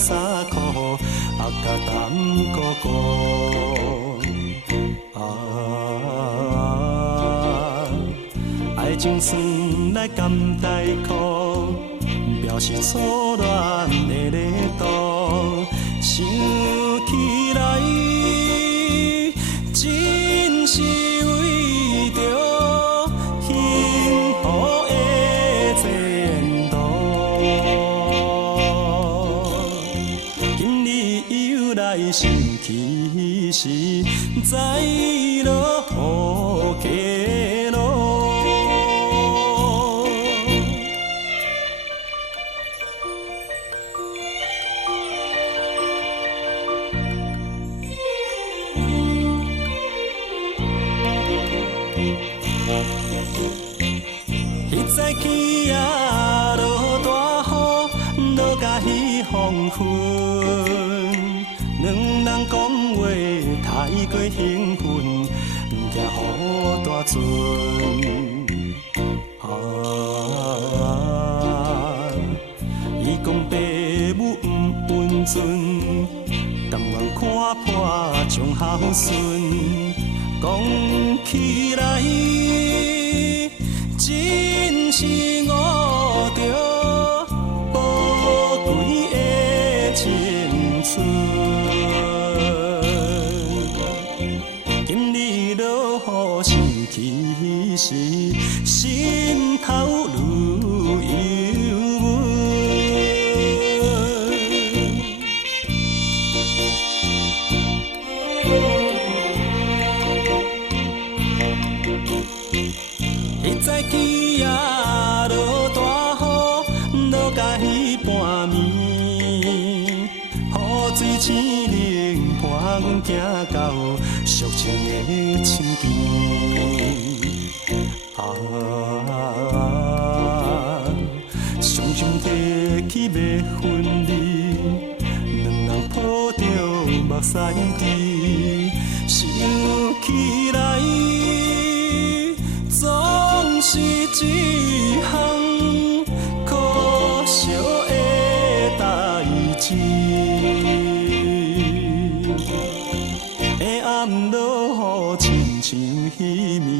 3箍，啊，甲淡糊糊。爱情酸来甘待苦，表示初恋的热度。想起来，真是为着幸福的前途。今日又来想起时，知落雨过路。迄早起啊，落大雨，落甲彼黄昏，两人讲话太过兴奋，惊雨大阵。伊讲爸母不温存，甘愿看破将孝顺。讲起来，真是误着宝贵的青春。今日落雨想起时，心头愈忧闷。迄早起啊，落大雨，落甲彼半暝，雨水青冷伴阮行到俗情的深暝。伤心提起要分离，两人抱着目屎滴，想起来。总是一项可惜的代志。黑暗落雨亲像彼暝，